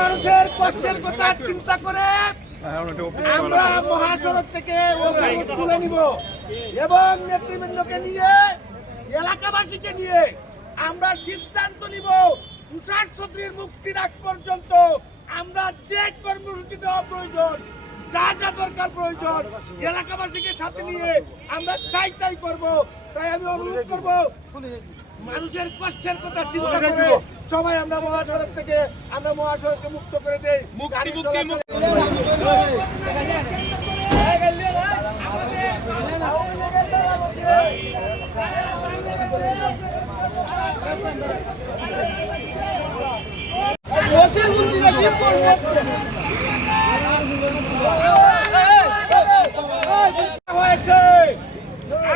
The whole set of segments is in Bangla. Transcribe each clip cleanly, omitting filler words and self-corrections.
মানুষের কষ্টের কথা চিন্তা করে আমরা মহাসড়ক থেকে তুলে নিব এবং নেতৃবৃন্দকে নিয়ে এলাকাবাসীকে নিয়ে আমরা সিদ্ধান্ত নিব তুষার ছত্রির মুক্তির আগ পর্যন্ত আমরা যে কর্মসূচি দেওয়া প্রয়োজন, যা যা দরকার প্রয়োজন এলাকাবাসীকে সাথে নিয়ে আমরা তাই করব। তাই আমি অনুরোধ করব মানুষের কষ্টের কথা চিন্তা করে সবাই আমরা মহাসড়ককে মুক্ত করে দেই।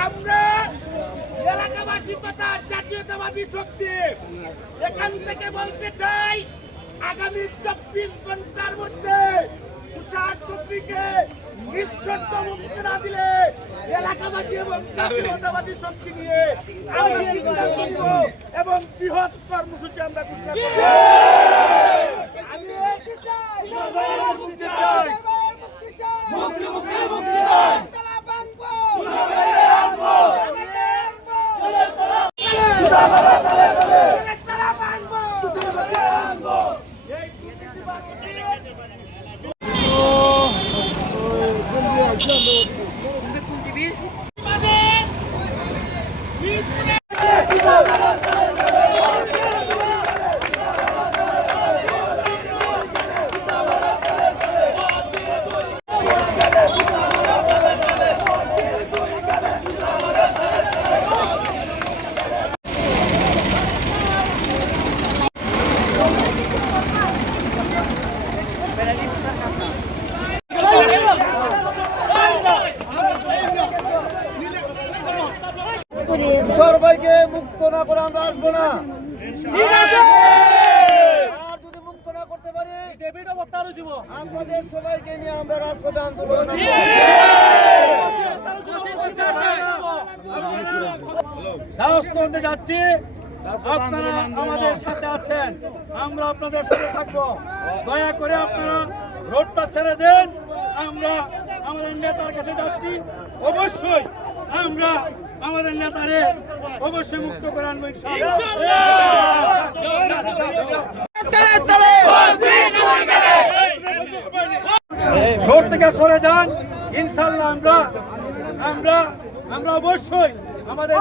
আমরা এলাকাবাসী তথা জাতীয়তাবাদী শক্তি এখান থেকে বলতে চাই, আগামী 24 ঘন্টার মধ্যে তুষার ছত্রিকে নিঃশর্ত মুক্তি না দিলে এলাকাবাসী এবং জাতীয়তাবাদী শক্তি নিয়ে আমরা সিদ্ধান্ত নিব এবং বৃহৎ কর্মসূচি আমরা ঘোষণা করব। সবাইকে মুক্ত না করে আমরা আসবো না, ঠিক আছে? আর যদি মুক্ত না করতে পারি আপনাদের সবাইকে নিয়ে আমরা রাজপথে আন্দোলন দ্বারস্থ যাচ্ছি। আপনারা আমাদের সাথে আছেন, আমরা আপনাদের সাথে থাকবো। দয়া করে আপনারা রোডটা ছেড়ে দেন। আমরা আমাদের নেতার কাছে যাচ্ছি, অবশ্যই আমরা আমাদের নেতারে অবশ্যই মুক্ত করে আনবো রোড থেকে সরে যান ইনশাল্লাহ। আমরা অবশ্যই আমাদের